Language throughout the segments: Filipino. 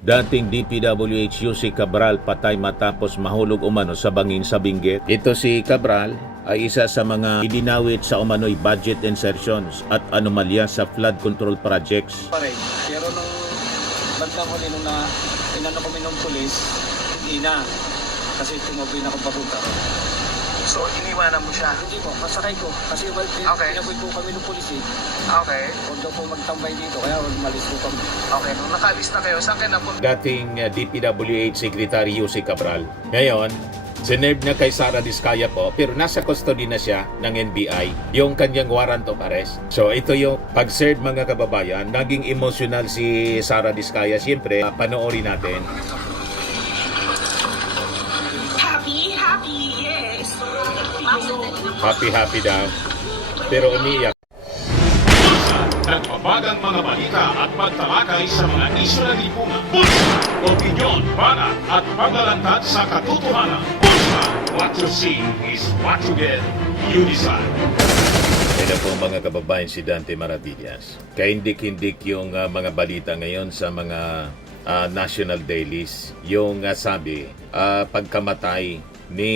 Dating DPWH si Cabral patay matapos mahulog umano sa bangin sa Benguet. Ito si Cabral ay isa sa mga idinawit sa umano'y budget insertions at anomalya sa flood control projects. Pero nung bandang huli nung inano kami ng pulis, hindi na. Kasi tumabi na akong papunta. So, iniwanan mo siya? Hindi po, masakay ko. Kasi pinaboy po kami ng pulis eh. Okay. Huwag daw po magtambay dito, kaya umalis po kami. Okay, nung nakalis na kayo, saan kayo napunta? Dating DPWH Secretary si Cabral. Ngayon, sinerve na kay Sara Diskaya po, pero nasa custody na siya ng NBI, yung kanyang warrant of arrest. So ito yung pag-serve mga kababayan, naging emotional si Sara Diskaya. Siyempre, panoorin natin. Happy, yes. Happy daw. Pero umiyak. Nagbabagang mga balita at pagtalakay sa mga isyu na lipunan. Pulsa, opinyon, banat at paglalantad sa katotohanan. Pulsa, what you see is what you get. You decide. Ito po mga kababayan, si Dante Maravillas. Kaindik-hindik yung mga balita ngayon sa mga national dailies. Yung sabi, pagkamatay ni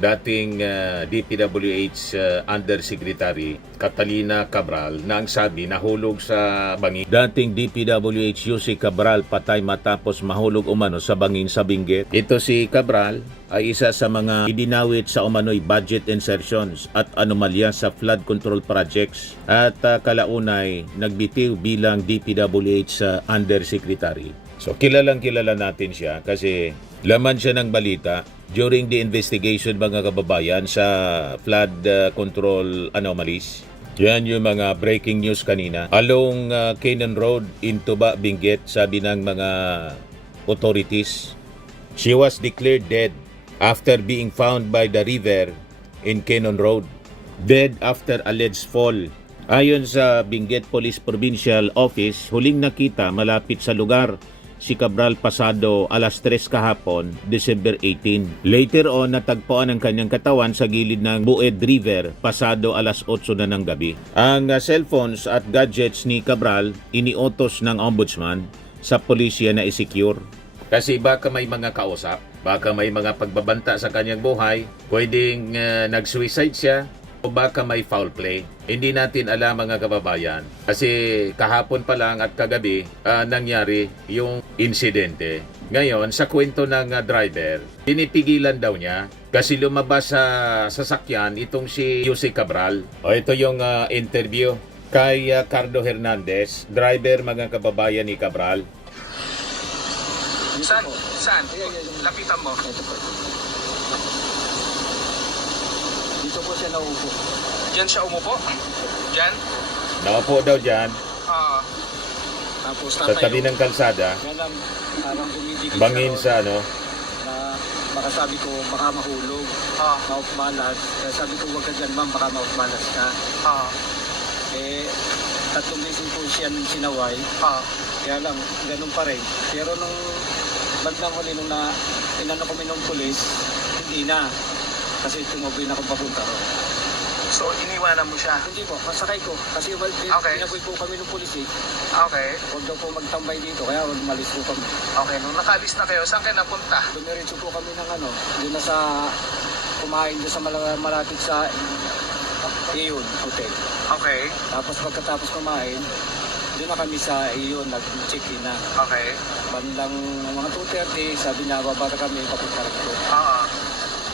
dating DPWH Undersecretary Catalina Cabral na ang sabi nahulog sa bangin. Dating DPWH si Cabral patay matapos mahulog umano sa bangin sa Benguet. Ito si Cabral ay isa sa mga idinawit sa umano'y budget insertions at anomalya sa flood control projects at kalaunay nagbitiw bilang DPWH Undersecretary. So kilalang kilala natin siya kasi laman siya ng balita during the investigation mga kababayan sa flood control anomalies. Yan yung mga breaking news kanina. Along Cannon Road in Tuba, Benguet, sabi ng mga authorities, she was declared dead after being found by the river in Cannon Road. Dead after alleged fall. Ayon sa Benguet Police Provincial Office, huling nakita malapit sa lugar si Cabral pasado alas 3 kahapon, December 18. Later on, natagpuan ang kanyang katawan sa gilid ng Bued River pasado alas 8 na ng gabi. Ang cellphones at gadgets ni Cabral iniutos ng ombudsman sa pulisya na i-secure. Kasi baka may mga kausap, baka may mga pagbabanta sa kanyang buhay, pwedeng nag-suicide siya, o baka may foul play. Hindi natin alam mga kababayan. Kasi kahapon pa lang at kagabi nangyari yung insidente. Ngayon, sa kwento ng driver, pinipigilan daw niya kasi lumabas sa sasakyan itong si Jose Cabral. O ito yung interview kay Cardo Hernandez, driver mga kababayan ni Cabral. Saan? Saan? Lapitan mo. Ito po. Dito po siya naupo. Diyan siya umupo? Diyan? Naupo daw dyan Tapos sa tabi ng kalsada, Ganun, parang dumidikit bangin sa ano. na baka sabi ko baka mahulog, maupmalas. Kaya sabi ko wag ka dyan ma'am, baka maupmalas ka. Eh, 3 beses po siya sinaway. Kaya lang, ganun pa rin. Pero nung bandang huli nung inano kami ng pulis, hindi na. Kasi tumabi na akong papunta ron. So, iniwanan mo siya? Hindi po, masakay ko. Kasi pinaboy po kami ng pulis eh. Okay. Huwag daw po magtambay dito, kaya umalis po kami. Okay, nung nakalis na kayo, saan kayo napunta? Dumiretso po kami ng doon na sa kumain doon sa malapit sa Iyon Hotel. Okay. Tapos pagkatapos kumain, doon na kami sa Iyon, nag-check-in na. Okay. Bandang mga 2:30, sabi niya, babata kami, papunta rito.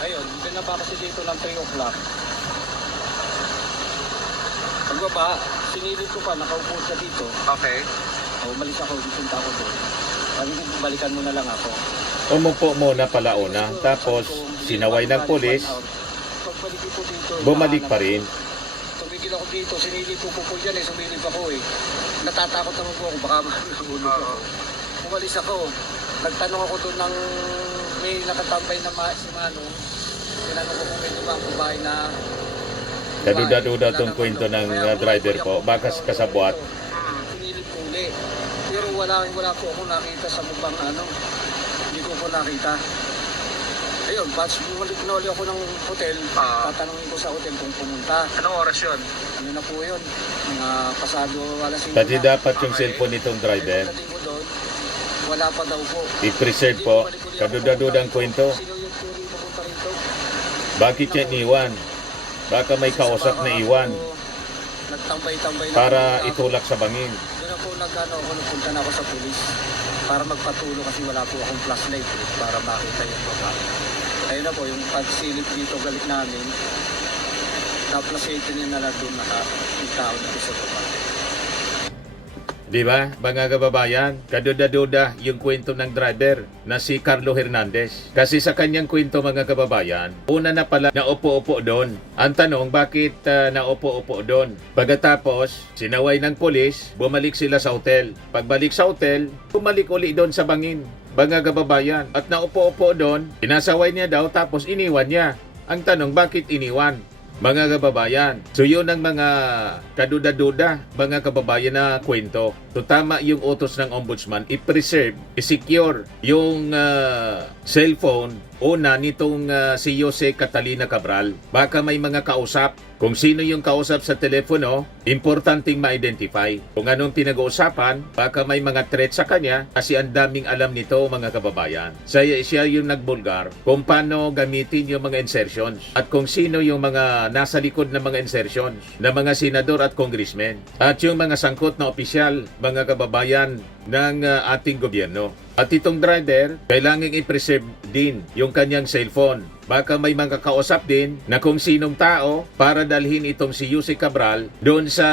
Ayun, pinaba kasi dito ng 3 o'clock. Pagbaba, sinilip ko pa, nakaupo siya dito. Okay. Umalis ako, punta ako doon. Sabi ko, balikan mo na lang ako. Umupo muna pala una, tapos sinaway ng pulis, Pagbalik ko dito, bumalik pa rin. tumigil ako dito, sinilip ko po dyan eh, sumilip ako eh. Natatakot naman po ako, baka mahulog ako. Umalis ako, nagtanong ako doon ng may nakatambay na si Mano. Tinanong ko kung may ibang babae na Kaduda-duda itong kwento ng driver po, baka kasabwat. Sinilip ko uli. Pero wala po ako nakita sa bubang hindi ko po nakita. Ayun, batch bumalik na ulit ako ng hotel. Tatanungin ko sa hotel kung pumunta. Anong oras yun? Ano na po yun? Mga pasado alas 5 Kasi na. dapat yung cellphone nitong driver, Pagdating ko doon, Wala pa daw po. I-preserve po. Kaduda-dudang kwento. Sino yung turi papunta rito? Bakit yan iwan? Baka may kausap na iwan Nagtambay-tambay na para po. itulak sa bangin. Doon ako nagpunta na ako sa pulis para magpatulong kasi wala po akong flashlight para makita yung babae. Ayun na po, yung pagsilip dito galit namin, na-flashlight niya na lang doon yung tao dito sa babae. Di ba, mga kababayan? Kaduda-duda yung kwento ng driver na si Carlo Hernandez. Kasi sa kanyang kwento, mga kababayan, una na pala naupo-upo doon. Ang tanong, bakit naupo-upo doon? Pagkatapos, sinaway ng polis, bumalik sila sa hotel. Pagbalik sa hotel, bumalik uli doon sa bangin. Mga kababayan, at naupo-upo doon, pinasaway niya daw tapos iniwan niya. Ang tanong, bakit iniwan? Mga kababayan, so yun ang mga kaduda-duda, mga kababayan na kwento. So tama yung utos ng ombudsman, i-preserve, i-secure yung cellphone una nitong si Jose Catalina Cabral. Baka may mga kausap. Kung sino yung kausap sa telepono, importanteng ma-identify. Kung anong pinag-uusapan, baka may mga threat sa kanya kasi ang daming alam nito, mga kababayan. Siya yung nagbulgar kung paano gamitin yung mga insertions at kung sino yung mga nasa likod ng mga insertions na mga senador at congressmen at yung mga sangkot na opisyal, mga kababayan ng ating gobyerno. At itong driver, kailangang i-preserve din yung kanyang cellphone. Baka may mga kausap din na kung sinong tao para dalhin itong si Jose Cabral doon sa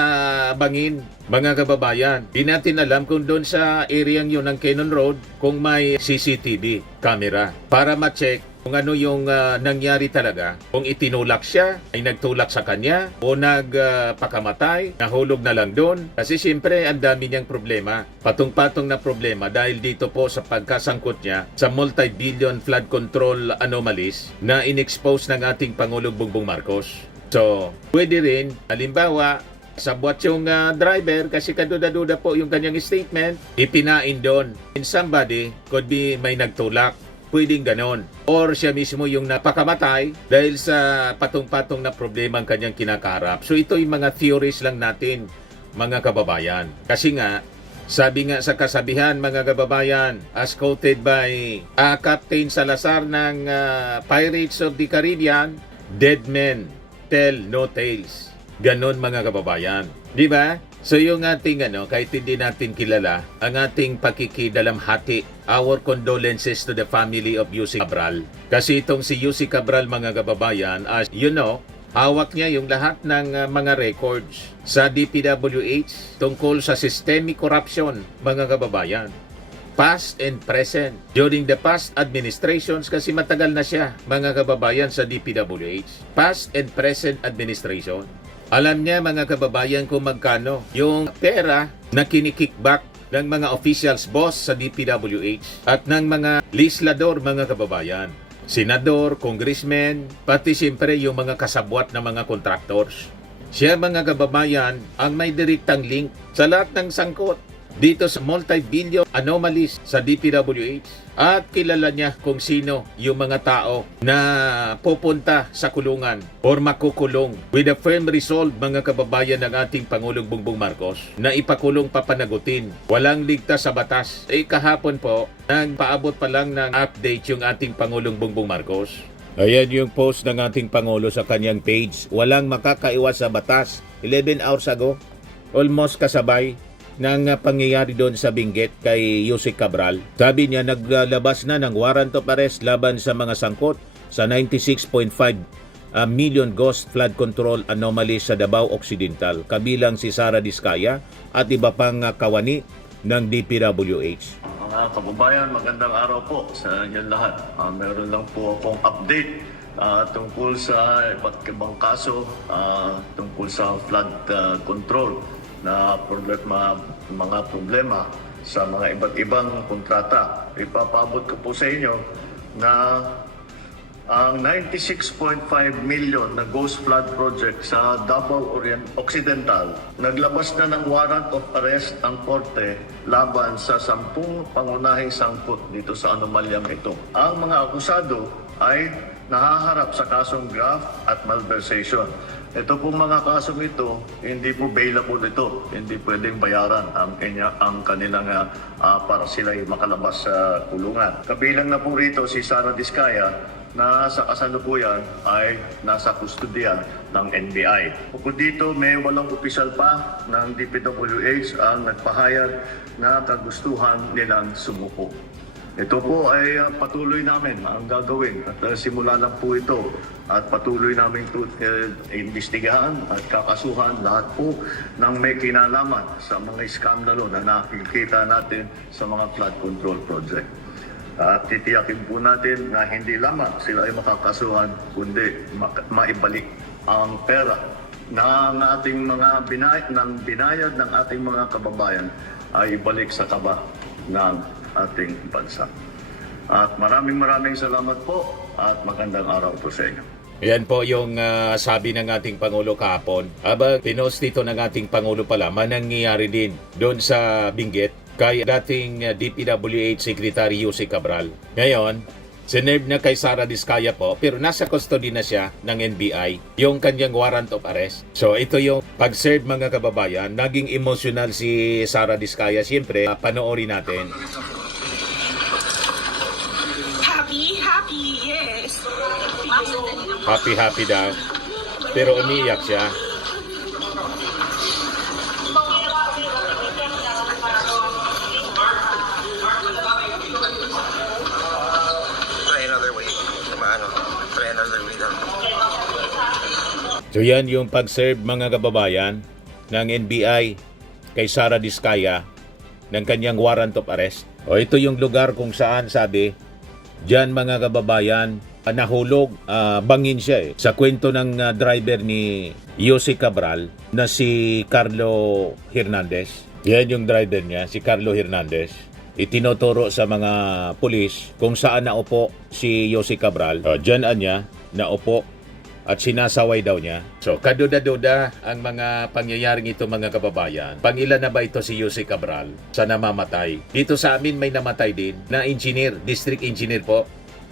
bangin, mga kababayan. Di natin alam kung doon sa area yun ng Cannon Road kung may CCTV camera para ma-check kung ano yung nangyari talaga. Kung itinulak siya, ay nagtulak sa kanya o nagpakamatay, nahulog na lang doon. Kasi siyempre, ang dami niyang problema. Patong-patong na problema dahil dito po sa pagkasangkot niya sa multi-billion flood control anomalies na inexpose ng ating Pangulong Bongbong Marcos. So, pwede rin, halimbawa, sabwat yung driver kasi kaduda-duda po yung kanyang statement, ipinain doon. And somebody could be may nagtulak. Pwedeng ganon. Or siya mismo yung napakamatay dahil sa patong-patong na problema ang kanyang kinakaharap. So ito yung mga theories lang natin, mga kababayan. Kasi nga, sabi nga sa kasabihan, mga kababayan, as quoted by Captain Salazar ng Pirates of the Caribbean, dead men tell no tales. Ganon, mga kababayan. Di ba? So yung ating kahit hindi natin kilala, ang ating pakikidalamhati, our condolences to the family of Jose Cabral. Kasi itong si Jose Cabral, mga kababayan, as you know, hawak niya yung lahat ng mga records sa DPWH tungkol sa systemic corruption, mga kababayan. Past and present. During the past administrations, kasi matagal na siya, mga kababayan, sa DPWH. Past and present administration. Alam niya, mga kababayan, kung magkano yung pera na kinikickback ng mga officials boss sa DPWH at ng mga legislador, mga kababayan. Senador, congressmen, pati siyempre yung mga kasabwat na mga contractors. Siya, mga kababayan, ang may direktang link sa lahat ng sangkot dito sa multi-billion anomalies sa DPWH at kilala niya kung sino yung mga tao na pupunta sa kulungan or makukulong with a firm resolve, mga kababayan, ng ating Pangulong Bongbong Marcos na ipakulong papanagutin. Walang ligtas sa batas. Kahapon po, nagpaabot pa lang ng update yung ating Pangulong Bongbong Marcos. Ayan yung post ng ating Pangulo sa kanyang page. Walang makakaiwas sa batas. 11 hours ago, almost kasabay ng pangyayari doon sa Benguet kay Jose Cabral. Sabi niya, naglabas na ng warrant of arrest laban sa mga sangkot sa 96.5 million ghost flood control anomalies sa Davao Occidental, kabilang si Sara Diskaya at iba pang kawani ng DPWH. Mga kababayan, magandang araw po sa inyong lahat. Meron lang po akong update tungkol sa iba't ibang kaso tungkol sa flood control na mga problema sa mga iba't ibang kontrata. Ipapabot ko po sa inyo na ang 96.5 million na ghost flood project sa Davao Occidental, naglabas na ng warrant of arrest ang korte laban sa 10 pangunahing sangkot dito sa anomalyang ito. Ang mga akusado ay nahaharap sa kasong graft at malversation. Ito pong mga kasong ito, hindi po bailable ito. Hindi pwedeng bayaran ang kanilang para sila makalabas sa kulungan. Kabilang na po rito si Sara Diskaya na sa kasalukuyan ay nasa kustodiyan ng NBI. Bukod dito, may walang opisyal pa ng DPWH ang nagpahayag na kagustuhan nilang sumuko. Ito po ay patuloy namin ang gagawin at simula lang po ito at patuloy namin ito imbestigahan at kakasuhan lahat po ng may kinalaman sa mga iskandalo na nakikita natin sa mga flood control project. At titiyakin po natin na hindi lamang sila ay makakasuhan kundi maibalik ang pera ng ating mga binayad ng ating mga kababayan ay ibalik sa kaba ng ating bansa. At maraming salamat po at magandang araw po sa inyo. Yan po yung sabi ng ating Pangulo kahapon. Aba, pinost dito ng ating Pangulo pala, manangyayari din doon sa Benguet kay dating DPWH Secretary Yusek Cabral. Ngayon, sinerve na kay Sara Diskaya po, pero nasa custody na siya ng NBI, yung kanyang warrant of arrest. So ito yung pag-serve mga kababayan, naging emotional si Sara Diskaya. Siyempre, panoorin natin. Happy, yes. Happy daw. Pero umiiyak siya. Try another way. Try another way lang. So yan yung pag-serve mga kababayan ng NBI kay Sara Diskaya ng kanyang warrant of arrest. O ito yung lugar kung saan sabi, diyan mga kababayan, nahulog, bangin siya sa kwento ng driver ni Yusek Cabral na si Carlo Hernandez. Yan yung driver niya, si Carlo Hernandez. Itinuturo sa mga pulis kung saan naupo si Yusek Cabral. Diyan niya naupo at sinasaway daw niya. So, kaduda-duda ang mga pangyayaring ito mga kababayan. Pangilan na ba ito si Yusek Cabral sa namamatay? Dito sa amin may namatay din na engineer, district engineer po.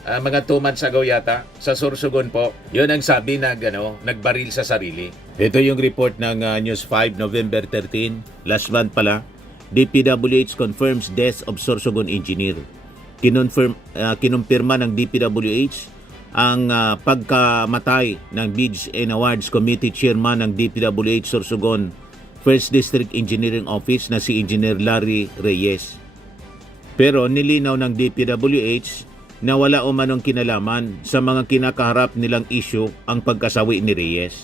Mga 2 months ago yata, sa Sorsogon po. Yun ang sabi na nagbaril sa sarili. Ito yung report ng News 5, November 13. Last month pala. DPWH confirms death of Sorsogon engineer. Kinumpirma ng DPWH ang pagkamatay ng Bids and Awards Committee Chairman ng DPWH Sorsogon First District Engineering Office na si Engineer Larry Reyes. Pero nilinaw ng DPWH na wala umanong kinalaman sa mga kinakaharap nilang issue ang pagkasawi ni Reyes.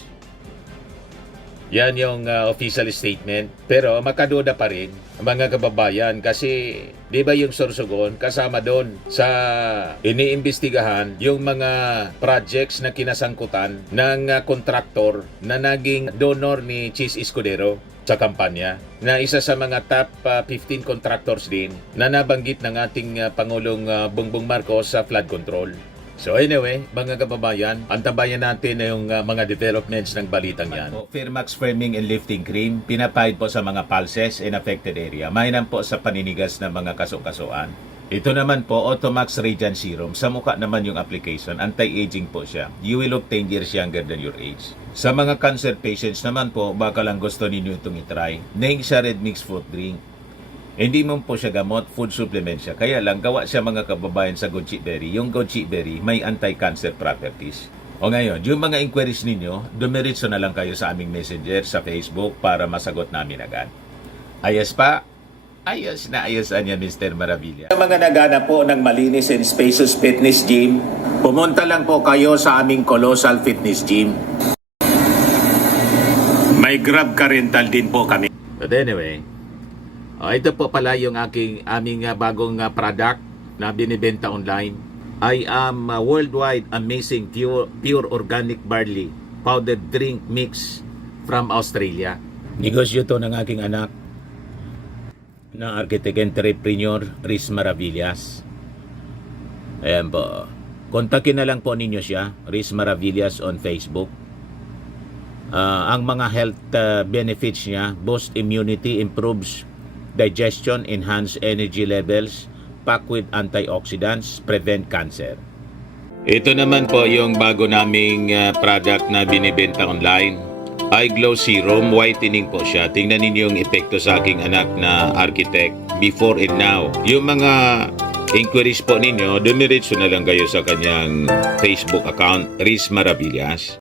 Yan yung official statement. Pero makaduda pa rin mga kababayan kasi di ba yung Sorsogon kasama doon sa iniimbestigahan yung mga projects na kinasangkutan ng kontraktor na naging donor ni Chis Escudero sa kampanya na isa sa mga top 15 contractors din na nabanggit ng ating Pangulong Bongbong Marcos sa flood control. So anyway, mga kababayan, antabayan natin na yung mga developments ng balitang yan. Firmax Firming and Lifting Cream, pinapahid po sa mga pulses in affected area. Mainam po sa paninigas ng mga kaso-kasuan. Ito naman po, Automax Radiant Serum. Sa mukha naman yung application, anti-aging po siya. You will look 10 years younger than your age. Sa mga cancer patients naman po, baka lang gusto ninyo itong itry. Naing siya Red Mix Fruit Drink. Hindi mo po siya gamot, food supplement siya. Kaya lang, gawa siya mga kababayan sa goji berry. Yung goji berry, may anti-cancer properties. O ngayon, yung mga inquiries ninyo, dumiritso na lang kayo sa aming messenger sa Facebook para masagot namin agad. Ayos pa? Ayos na ayos niya, Mr. Maravilla. Sa mga nagana po ng malinis and spacious fitness gym, pumunta lang po kayo sa aming Colossal Fitness Gym. May Grab car rental din po kami. But anyway, ito po pala yung aming bagong product na binibenta online. I am worldwide amazing pure organic barley powdered drink mix from Australia. Negosyo to ng aking anak na architect entrepreneur Riz Maravillas. Ayan po. Kontakin na lang po ninyo siya, Riz Maravillas on Facebook. Ang mga health benefits niya, boost immunity, improves digestion, enhance energy levels, packed with antioxidants, prevent cancer. Ito naman po yung bago naming product na binibenta online. Eye Glow Serum, whitening po siya. Tingnan ninyo yung epekto sa aking anak na architect before and now. Yung mga inquiries po ninyo, dumiretso na lang kayo sa kanyang Facebook account, Riz Maravillas.